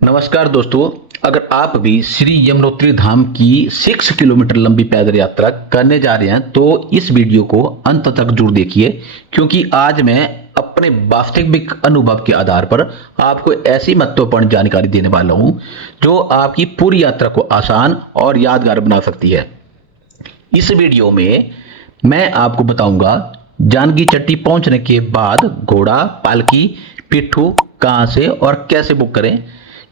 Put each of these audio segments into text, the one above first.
नमस्कार दोस्तों। अगर आप भी श्री यमुनोत्री धाम की 6 किलोमीटर लंबी पैदल यात्रा करने जा रहे हैं तो इस वीडियो को अंत तक जरूर देखिए, क्योंकि आज मैं अपने वास्तविक अनुभव के आधार पर आपको ऐसी महत्वपूर्ण जानकारी देने वाला हूं जो आपकी पूरी यात्रा को आसान और यादगार बना सकती है। इस वीडियो में मैं आपको बताऊंगा जानकी चट्टी पहुंचने के बाद घोड़ा, पालकी, पिट्ठू कहां से और कैसे बुक करें।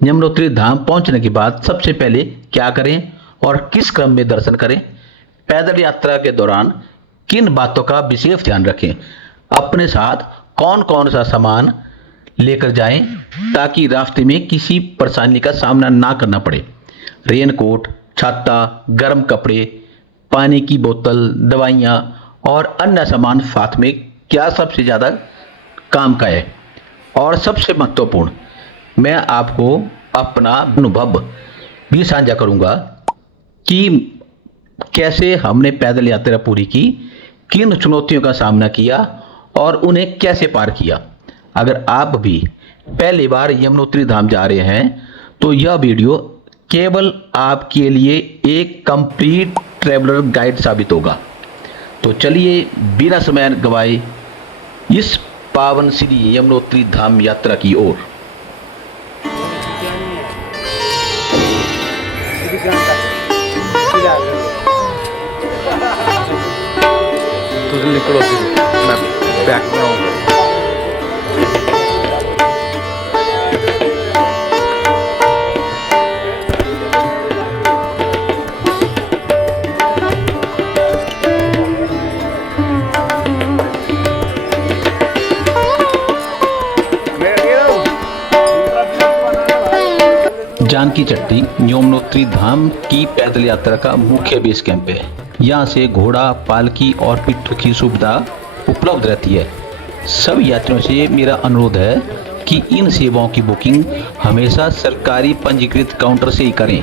यमुनोत्री धाम पहुंचने के बाद सबसे पहले क्या करें और किस क्रम में दर्शन करें। पैदल यात्रा के दौरान किन बातों का विशेष ध्यान रखें। अपने साथ कौन कौन सा सामान लेकर जाएं ताकि रास्ते में किसी परेशानी का सामना ना करना पड़े। रेनकोट, छाता, गर्म कपड़े, पानी की बोतल, दवाइयाँ और अन्य सामान साथ में क्या सबसे ज़्यादा काम का है। और सबसे महत्वपूर्ण, मैं आपको अपना अनुभव भी साझा करूंगा कि कैसे हमने पैदल यात्रा पूरी की, किन चुनौतियों का सामना किया और उन्हें कैसे पार किया। अगर आप भी पहली बार यमुनोत्री धाम जा रहे हैं तो यह वीडियो केवल आपके लिए एक कंप्लीट ट्रैवलर गाइड साबित होगा। तो चलिए बिना समय गवाए इस पावन श्री यमुनोत्री धाम यात्रा की ओर। तुझे निकलो मैं बैक बनाऊंगा। जानकी चट्टी यमुनोत्री धाम की पैदल यात्रा का मुख्य बेस कैंप है। यहाँ से घोड़ा, पालकी और पिट्ठू की सुविधा उपलब्ध रहती है। सभी यात्रियों से मेरा अनुरोध है कि इन सेवाओं की बुकिंग हमेशा सरकारी पंजीकृत काउंटर से ही करें।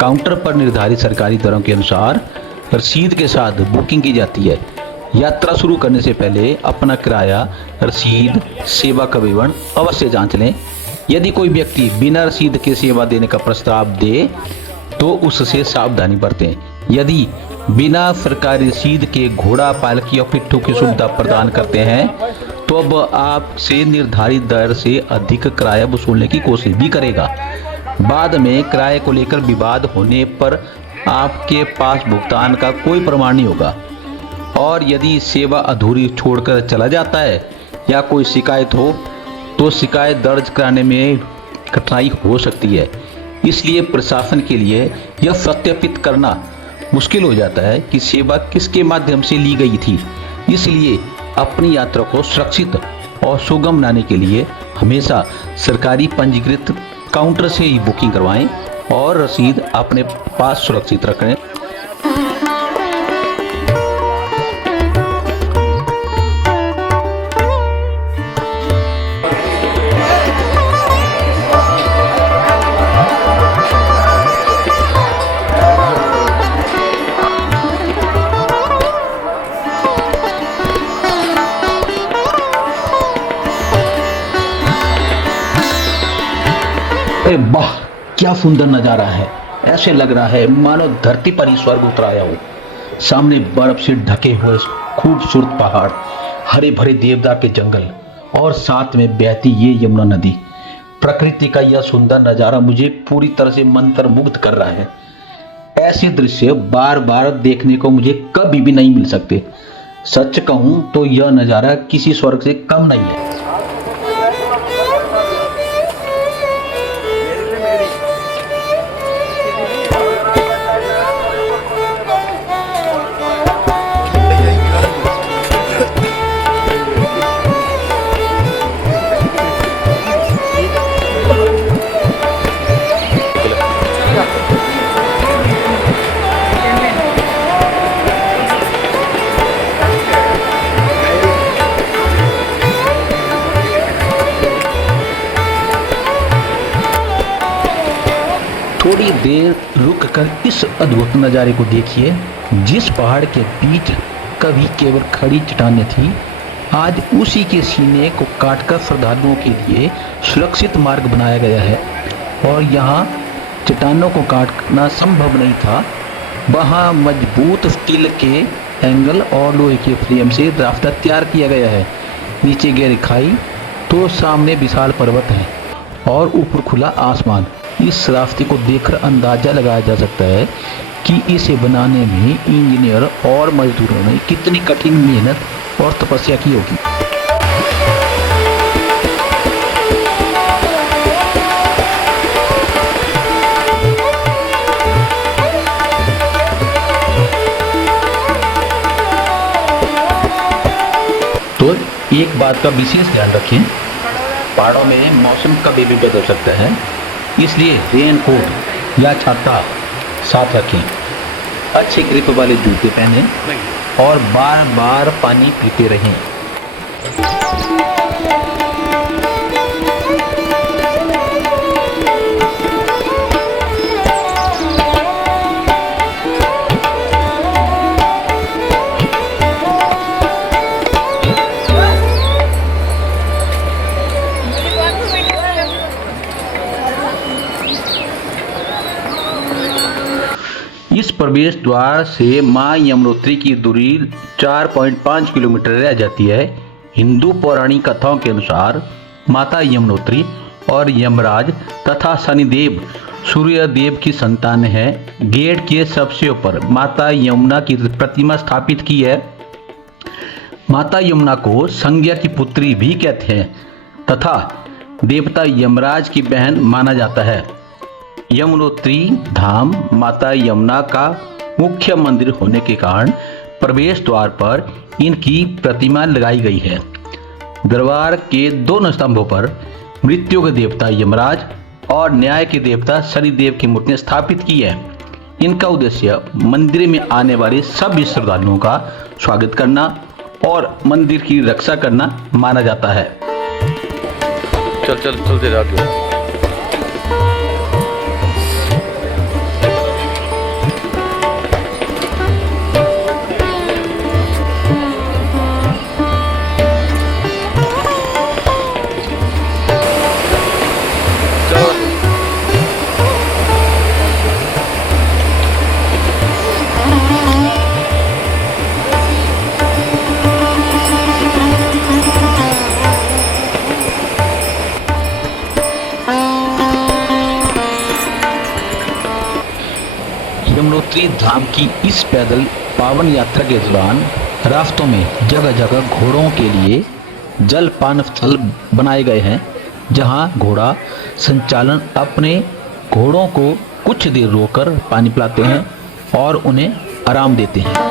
काउंटर पर निर्धारित सरकारी दरों के अनुसार रसीद के साथ बुकिंग की जाती है। यात्रा शुरू करने से पहले अपना किराया, रसीद, सेवा का विवरण अवश्य जांच लें। यदि कोई व्यक्ति बिना रसीद के सेवा देने का प्रस्ताव दे तो उससे सावधानी बरतें। यदि बिना सरकारी रसीद के घोड़ा, पालकी और पिट्ठू की सुविधा प्रदान करते हैं तो अब आपसे निर्धारित दर से अधिक किराया वसूलने की कोशिश भी करेगा। बाद में किराए को लेकर विवाद होने पर आपके पास भुगतान का कोई प्रमाण नहीं होगा। और यदि सेवा अधूरी छोड़कर चला जाता है या कोई शिकायत हो तो शिकायत दर्ज कराने में कठिनाई हो सकती है। इसलिए प्रशासन के लिए यह सत्यापित करना मुश्किल हो जाता है कि सेवा किसके माध्यम से ली गई थी। इसलिए अपनी यात्रा को सुरक्षित और सुगम बनाने के लिए हमेशा सरकारी पंजीकृत काउंटर से ही बुकिंग करवाएं और रसीद अपने पास सुरक्षित रखें। अरे वाह, क्या सुंदर नजारा है। ऐसे लग रहा है मानो धरती पर ही स्वर्ग उतर आया हो। सामने बर्फ से ढके हुए खूबसूरत पहाड़, हरे भरे देवदार के जंगल और साथ में बहती ये यमुना नदी। प्रकृति का यह सुंदर नजारा मुझे पूरी तरह से मंत्रमुग्ध कर रहा है। ऐसे दृश्य बार बार देखने को मुझे कभी भी नहीं मिल सकते। सच कहूं तो यह नजारा किसी स्वर्ग से कम नहीं है। थोड़ी देर रुककर इस अद्भुत नज़ारे को देखिए। जिस पहाड़ के बीच कभी केवल खड़ी चट्टानें थी, आज उसी के सीने को काटकर श्रद्धालुओं के लिए सुरक्षित मार्ग बनाया गया है। और यहाँ चट्टानों को काटना संभव नहीं था। वहाँ मजबूत स्टील के एंगल और लोहे के फ्रेम से रास्ता तैयार किया गया है। नीचे गहरी खाई तो सामने विशाल पर्वत है और ऊपर खुला आसमान। इस रास्ते को देखकर अंदाजा लगाया जा सकता है कि इसे बनाने में इंजीनियर और मजदूरों ने कितनी कठिन मेहनत और तपस्या की होगी। तो एक बात का विशेष ध्यान रखें, पहाड़ों में मौसम कभी भी बदल सकता है, इसलिए रेन कोट या छाता साथ रखें। अच्छे ग्रिप वाले जूते पहनें और बार बार पानी पीते रहें। इस प्रवेश द्वार से मां यमुनोत्री की दूरी 4.5 किलोमीटर रह जाती है। हिंदू पौराणिक कथाओं के अनुसार माता यमुनोत्री और यमराज तथा शनिदेव सूर्य देव की संतान है। गेट के सबसे ऊपर माता यमुना की प्रतिमा स्थापित की है। माता यमुना को संज्ञा की पुत्री भी कहते हैं तथा देवता यमराज की बहन माना जाता है। यमुनोत्री धाम माता यमुना का मुख्य मंदिर होने के कारण प्रवेश द्वार पर इनकी प्रतिमा लगाई गई है। दरबार के दोनों स्तंभों पर मृत्यु के देवता यमराज और न्याय के देवता शनिदेव की मूर्तियां स्थापित की है। इनका उद्देश्य मंदिर में आने वाले सभी श्रद्धालुओं का स्वागत करना और मंदिर की रक्षा करना माना जाता है। चलते जाके यमुनोत्री धाम की इस पैदल पावन यात्रा के दौरान रास्तों में जगह जगह घोड़ों के लिए जलपान स्थल बनाए गए हैं, जहां घोड़ा संचालन अपने घोड़ों को कुछ देर रोककर पानी पिलाते हैं और उन्हें आराम देते हैं।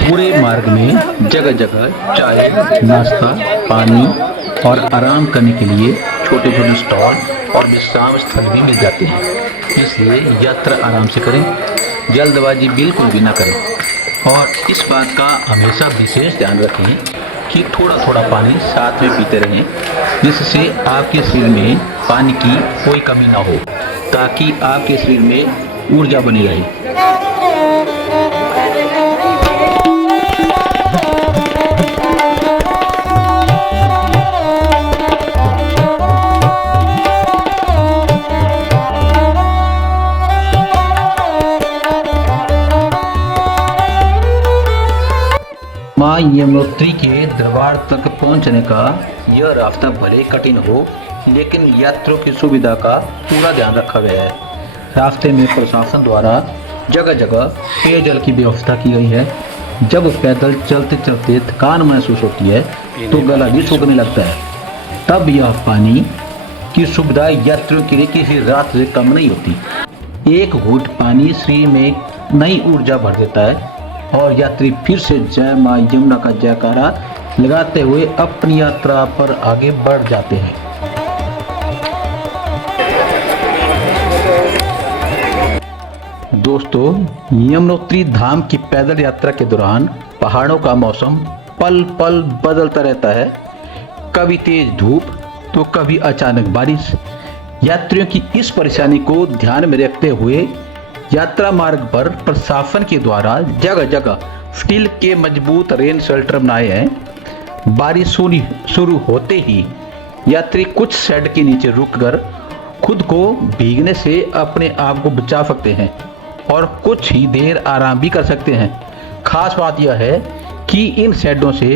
पूरे मार्ग में जगह जगह चाय, नाश्ता, पानी और आराम करने के लिए छोटे छोटे स्टॉल और विश्राम स्थल भी मिल जाते हैं। इसलिए यात्रा आराम से करें, जल्दबाजी बिल्कुल भी ना करें और इस बात का हमेशा विशेष ध्यान रखें कि थोड़ा थोड़ा पानी साथ में पीते रहें, जिससे आपके शरीर में पानी की कोई कमी ना हो, ताकि आपके शरीर में ऊर्जा बनी रहे। मां यमुनोत्री के दरबार तक पहुंचने का यह रास्ता भले कठिन हो, लेकिन यात्रियों की सुविधा का पूरा ध्यान रखा गया है। रास्ते में प्रशासन द्वारा जगह जगह पेयजल की व्यवस्था की गई है। जब पैदल चलते चलते थकान महसूस होती है तो गला भी सूखने लगता है, तब यह पानी की सुविधा यात्रियों के लिए किसी रात से कम नहीं होती। एक घूंट पानी शरीर में नई ऊर्जा भर देता है और यात्री फिर से जय मां यमुना का जयकारा लगाते हुए अपनी यात्रा पर आगे बढ़ जाते हैं। दोस्तों, यमुनोत्री धाम की पैदल यात्रा के दौरान पहाड़ों का मौसम पल पल बदलता रहता है। कभी तेज धूप तो कभी अचानक बारिश। यात्रियों की इस परेशानी को ध्यान में रखते हुए यात्रा मार्ग पर प्रशासन के द्वारा जगह जगह स्टील के मजबूत रेन शेल्टर बनाए हैं। बारिश शुरू होते ही यात्री कुछ शेड के नीचे रुककर खुद को भीगने से अपने आप को बचा सकते हैं और कुछ ही देर आराम भी कर सकते हैं। खास बात यह है कि इन शेडों से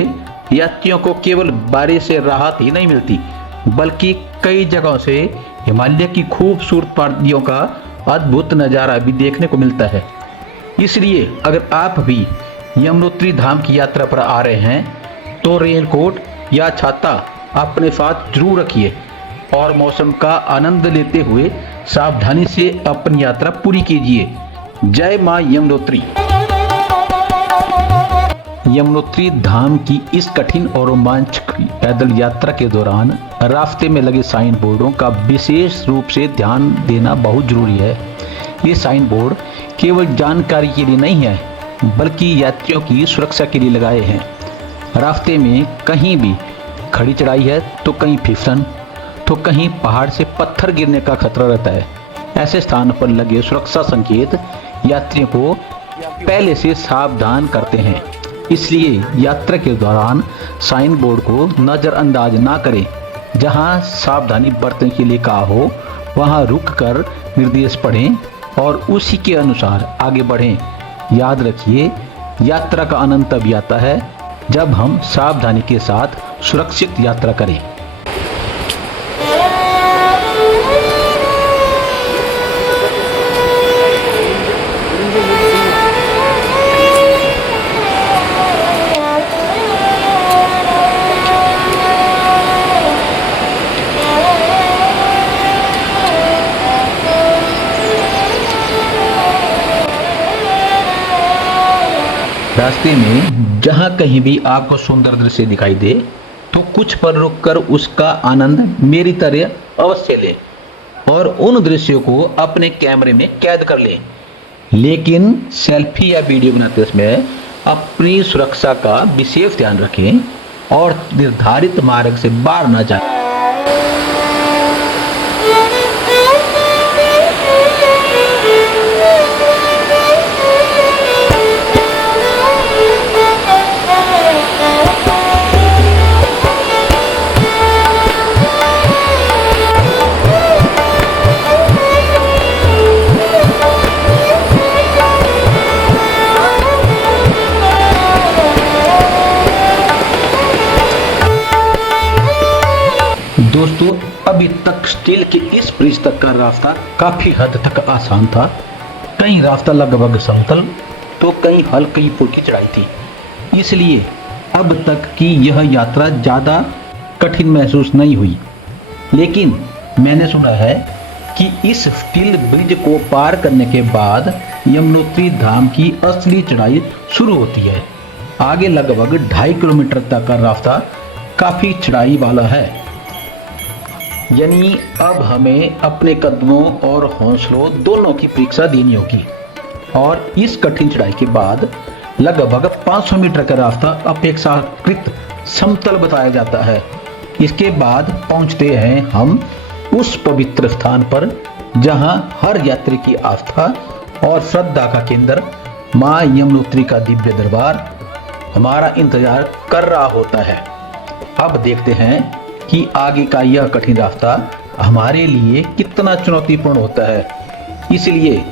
यात्रियों को केवल बारिश से राहत ही नहीं मिलती, बल्कि कई जगहों से हिमालय की खूबसूरत पहाड़ियों का अद्भुत नज़ारा भी देखने को मिलता है। इसलिए अगर आप भी यमुनोत्री धाम की यात्रा पर आ रहे हैं तो रेनकोट या छाता अपने साथ जरूर रखिए और मौसम का आनंद लेते हुए सावधानी से अपनी यात्रा पूरी कीजिए। जय मां यमुनोत्री। यमुनोत्री धाम की इस कठिन और रोमांचक पैदल यात्रा के दौरान रास्ते में लगे साइन बोर्डों का विशेष रूप से ध्यान देना बहुत जरूरी है। ये साइन बोर्ड केवल जानकारी के लिए नहीं है, बल्कि यात्रियों की सुरक्षा के लिए लगाए हैं। रास्ते में कहीं भी खड़ी चढ़ाई है तो कहीं फिसलन, तो कहीं पहाड़ से पत्थर गिरने का खतरा रहता है। ऐसे स्थान पर लगे सुरक्षा संकेत यात्रियों को पहले से सावधान करते हैं। इसलिए यात्रा के दौरान साइन बोर्ड को नज़रअंदाज ना करें। जहां सावधानी बरतने के लिए कहा हो वहां रुककर निर्देश पढ़ें और उसी के अनुसार आगे बढ़ें। याद रखिए, यात्रा का आनंद तभी आता है जब हम सावधानी के साथ सुरक्षित यात्रा करें। रास्ते में जहां कहीं भी आपको सुंदर दृश्य दिखाई दे तो कुछ पल रुककर उसका आनंद मेरी तरह अवश्य लें और उन दृश्यों को अपने कैमरे में कैद कर लें। लेकिन सेल्फी या वीडियो बनाते समय अपनी सुरक्षा का विशेष ध्यान रखें और निर्धारित मार्ग से बाहर न जाएं। दोस्तों, अभी तक स्टील के इस ब्रिज तक का रास्ता काफी हद तक आसान था। कहीं रास्ता लगभग समतल तो कहीं हल्की फुल्की चढ़ाई थी, इसलिए अब तक की यह यात्रा ज़्यादा कठिन महसूस नहीं हुई। लेकिन मैंने सुना है कि इस स्टील ब्रिज को पार करने के बाद यमुनोत्री धाम की असली चढ़ाई शुरू होती है। आगे लगभग 2.5 किलोमीटर तक का रास्ता काफ़ी चढ़ाई वाला है, यानी अब हमें अपने कदमों और हौसलों दोनों की परीक्षा देनी होगी। और इस कठिन चढ़ाई के बाद लगभग 500 मीटर का रास्ता अपेक्षाकृत समतल बताया जाता है। इसके बाद पहुंचते हैं हम उस पवित्र स्थान पर जहां हर यात्री की आस्था और श्रद्धा का केंद्र मां यमुनोत्री का दिव्य दरबार हमारा इंतजार कर रहा होता है। अब देखते हैं कि आगे का यह कठिन रास्ता हमारे लिए कितना चुनौतीपूर्ण होता है। इसलिए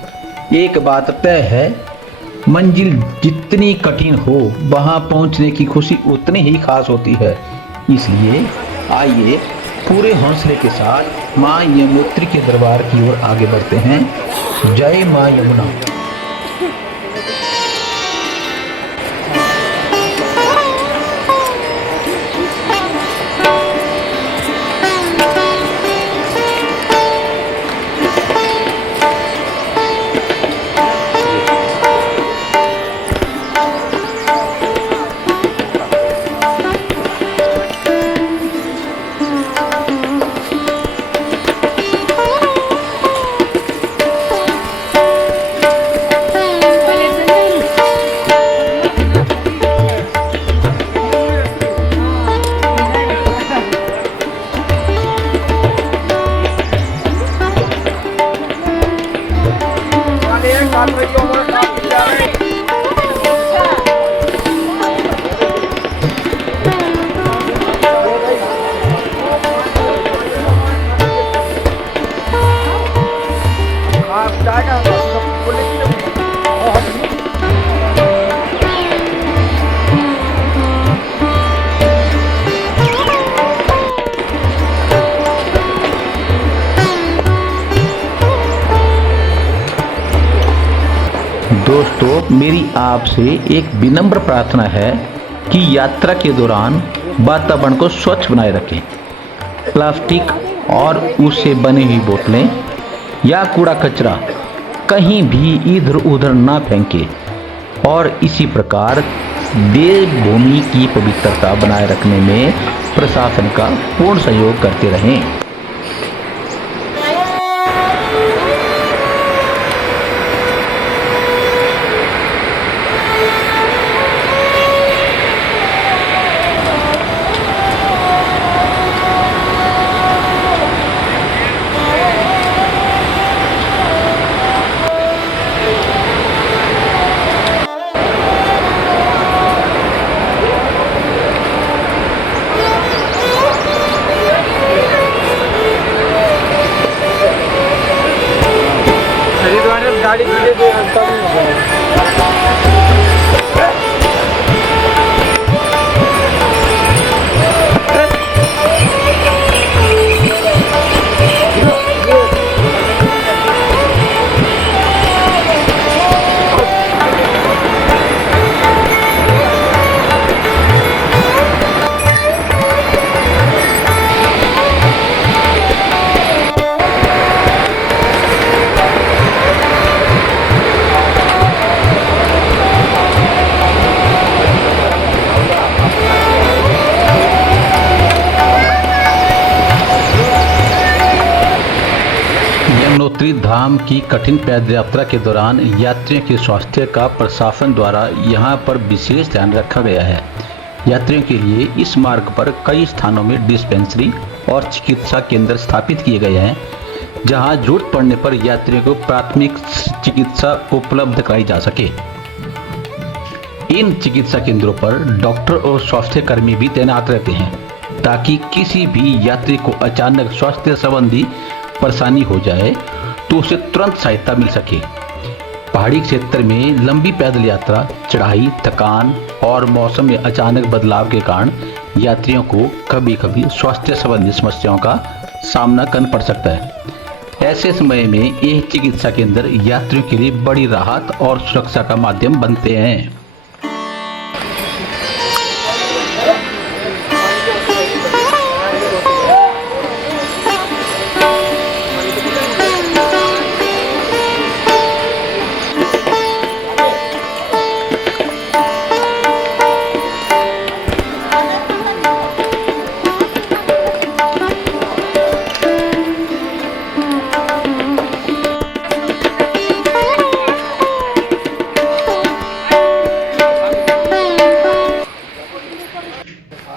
एक बात तय है, मंजिल जितनी कठिन हो वहां पहुंचने की खुशी उतनी ही खास होती है। इसलिए आइए पूरे हौसले के साथ माँ यमुनोत्री के दरबार की ओर आगे बढ़ते हैं। जय माँ यमुना। दोस्तों, मेरी आपसे एक विनम्र प्रार्थना है कि यात्रा के दौरान वातावरण को स्वच्छ बनाए रखें। प्लास्टिक और उससे बनी हुई बोतलें या कूड़ा कचरा कहीं भी इधर उधर ना फेंकें और इसी प्रकार देवभूमि की पवित्रता बनाए रखने में प्रशासन का पूर्ण सहयोग करते रहें। गाड़ी धीरे धीरे अंतर नहीं हो जाएगा। यमुनोत्री धाम की कठिन पैदल यात्रा के दौरान यात्रियों के स्वास्थ्य का प्रशासन द्वारा यहां पर विशेष ध्यान रखा गया है। यात्रियों के लिए इस मार्ग पर कई स्थानों में डिस्पेंसरी और चिकित्सा केंद्र स्थापित किए गए हैं, जहां जरूरत पड़ने पर यात्रियों को प्राथमिक चिकित्सा उपलब्ध कराई जा सके। इन चिकित्सा केंद्रों पर डॉक्टर और स्वास्थ्य कर्मी भी तैनात रहते हैं, ताकि किसी भी यात्री को अचानक स्वास्थ्य संबंधी परेशानी हो जाए तो उसे तुरंत सहायता मिल सके। पहाड़ी क्षेत्र में लंबी पैदल यात्रा, चढ़ाई, थकान और मौसम में अचानक बदलाव के कारण यात्रियों को कभी कभी स्वास्थ्य संबंधी समस्याओं का सामना करना पड़ सकता है। ऐसे समय में ये चिकित्सा केंद्र यात्रियों के लिए बड़ी राहत और सुरक्षा का माध्यम बनते हैं।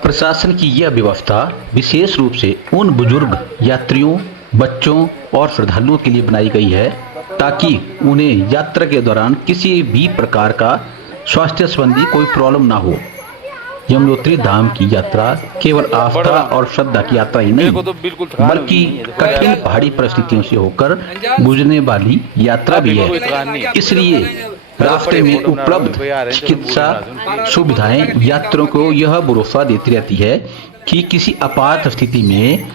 प्रशासन की यह व्यवस्था विशेष रूप से उन बुजुर्ग यात्रियों, बच्चों और श्रद्धालुओं के लिए बनाई गई है, ताकि उन्हें यात्रा के दौरान किसी भी प्रकार का स्वास्थ्य संबंधी कोई प्रॉब्लम ना हो। यमुनोत्री धाम की यात्रा केवल आस्था और श्रद्धा की यात्रा ही नहीं, बल्कि कठिन पहाड़ी परिस्थितियों से होकर गुजरने वाली यात्रा भी है। इसलिए रास्ते में उपलब्ध चिकित्सा सुविधाएं यात्रियों को यह भरोसा देती रहती है कि किसी आपात स्थिति में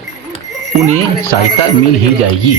उन्हें सहायता मिल ही जाएगी।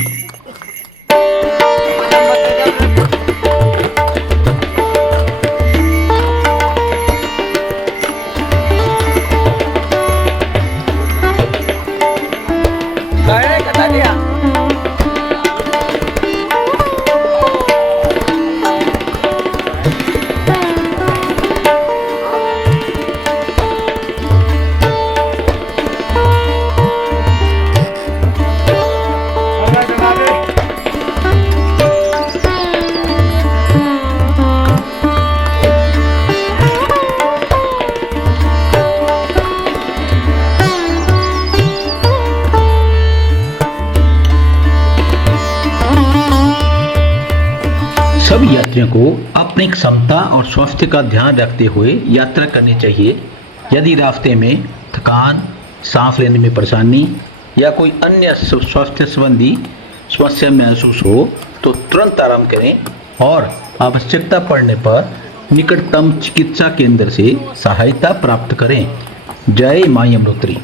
सभी यात्रियों को अपनी क्षमता और स्वास्थ्य का ध्यान रखते हुए यात्रा करनी चाहिए। यदि रास्ते में थकान, सांस लेने में परेशानी या कोई अन्य स्वास्थ्य संबंधी समस्या महसूस हो तो तुरंत आराम करें और आवश्यकता पड़ने पर निकटतम चिकित्सा केंद्र से सहायता प्राप्त करें। जय मां यमुनोत्री।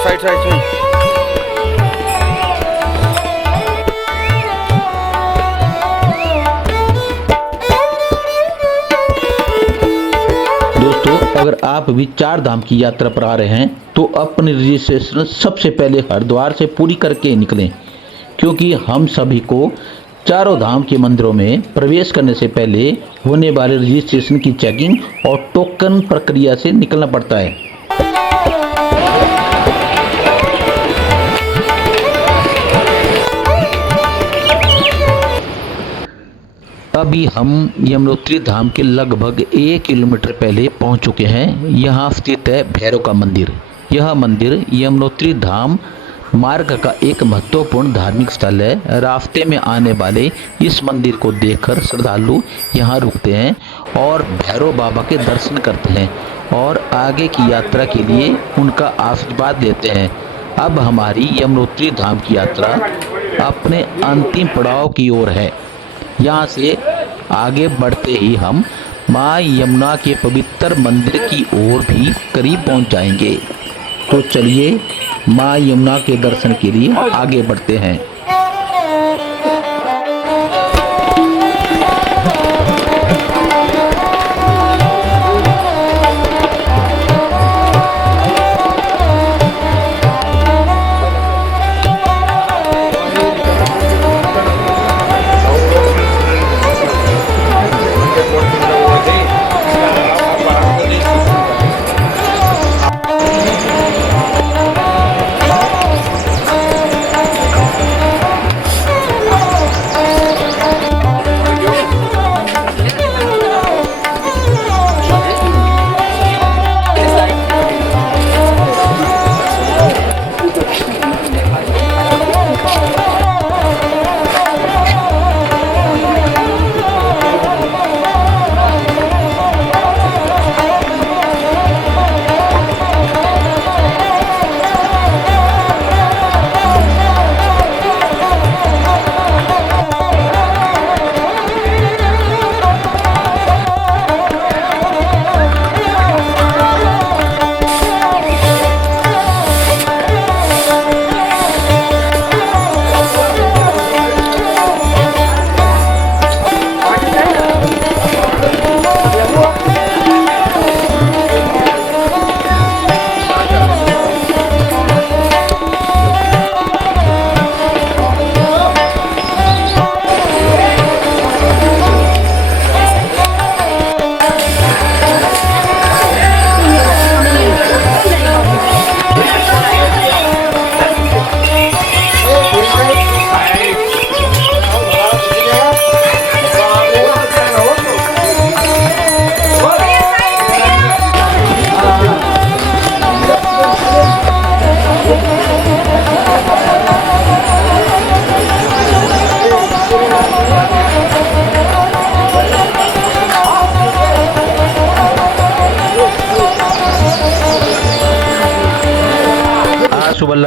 साइड दोस्तों, अगर आप भी 4 धाम की यात्रा पर आ रहे हैं तो अपनी रजिस्ट्रेशन सबसे पहले हरिद्वार से पूरी करके निकलें, क्योंकि हम सभी को चारों धाम के मंदिरों में प्रवेश करने से पहले होने वाले रजिस्ट्रेशन की चेकिंग और टोकन प्रक्रिया से निकलना पड़ता है। अभी हम यमुनोत्री धाम के लगभग 1 किलोमीटर पहले पहुंच चुके हैं। यहाँ स्थित है भैरव का मंदिर। यह मंदिर यमुनोत्री धाम मार्ग का एक महत्वपूर्ण धार्मिक स्थल है। रास्ते में आने वाले इस मंदिर को देखकर श्रद्धालु यहाँ रुकते हैं और भैरव बाबा के दर्शन करते हैं और आगे की यात्रा के लिए उनका आशीर्वाद लेते हैं। अब हमारी यमुनोत्री धाम की यात्रा अपने अंतिम पड़ाव की ओर है। यहाँ से आगे बढ़ते ही हम माँ यमुना के पवित्र मंदिर की ओर भी करीब पहुँच जाएंगे। तो चलिए माँ यमुना के दर्शन के लिए आगे बढ़ते हैं।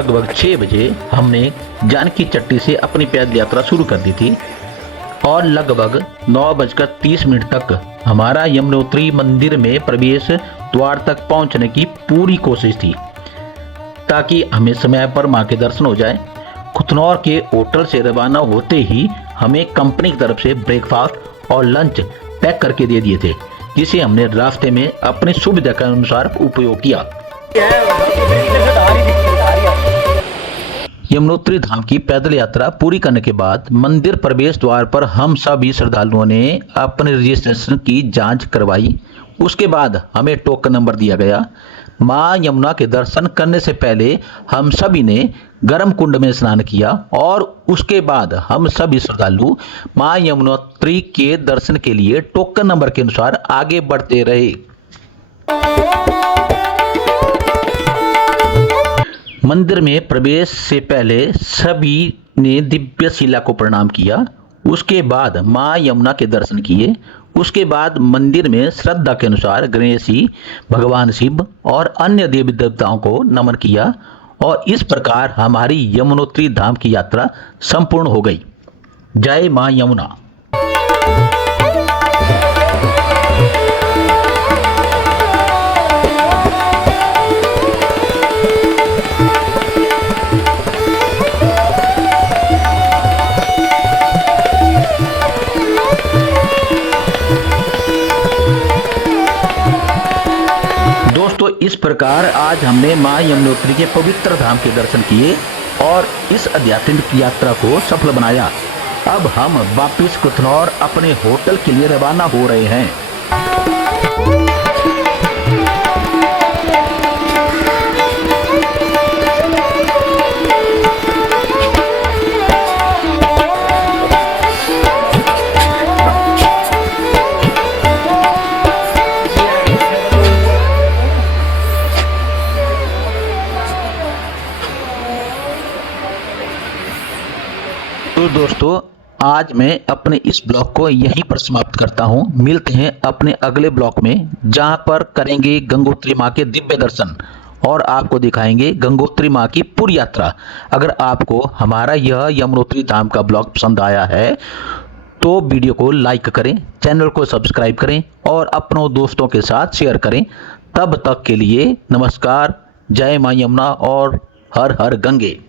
लगभग 6 बजे हमने जानकी चट्टी से अपनी पैदल यात्रा शुरू कर दी थी और लगभग 9:30 तक हमारा यमुनोत्री मंदिर में प्रवेश द्वार तक पहुंचने की पूरी कोशिश थी ताकि हमें समय पर मां के दर्शन हो जाए। खुतनौर के होटल से रवाना होते ही हमें कंपनी की तरफ से ब्रेकफास्ट और लंच पैक करके दे दिए थे, जिसे हमने रास्ते में अपनी सुविधा के अनुसार उपयोग किया। यमुनोत्री धाम की पैदल यात्रा पूरी करने के बाद मंदिर प्रवेश द्वार पर हम सभी श्रद्धालुओं ने अपने रजिस्ट्रेशन की जांच करवाई। उसके बाद हमें टोकन नंबर दिया गया। मां यमुना के दर्शन करने से पहले हम सभी ने गर्म कुंड में स्नान किया और उसके बाद हम सभी श्रद्धालु मां यमुनोत्री के दर्शन के लिए टोकन नंबर के अनुसार आगे बढ़ते रहे। मंदिर में प्रवेश से पहले सभी ने दिव्य शिला को प्रणाम किया। उसके बाद मां यमुना के दर्शन किए। उसके बाद मंदिर में श्रद्धा के अनुसार गणेश जी, भगवान शिव और अन्य देवी देवताओं को नमन किया और इस प्रकार हमारी यमुनोत्री धाम की यात्रा संपूर्ण हो गई। जय मां यमुना। दोस्तों, इस प्रकार आज हमने मां यमुनोत्री के पवित्र धाम के दर्शन किए और इस आध्यात्मिक यात्रा को सफल बनाया। अब हम वापस खुतनौर अपने होटल के लिए रवाना हो रहे हैं। तो दोस्तों, आज मैं अपने इस ब्लॉग को यहीं पर समाप्त करता हूं। मिलते हैं अपने अगले ब्लॉग में, जहां पर करेंगे गंगोत्री मां के दिव्य दर्शन और आपको दिखाएंगे गंगोत्री मां की पूरी यात्रा। अगर आपको हमारा यह यमुनोत्री धाम का ब्लॉग पसंद आया है तो वीडियो को लाइक करें, चैनल को सब्सक्राइब करें और अपनों दोस्तों के साथ शेयर करें। तब तक के लिए नमस्कार, जय मां यमुना और हर हर गंगे।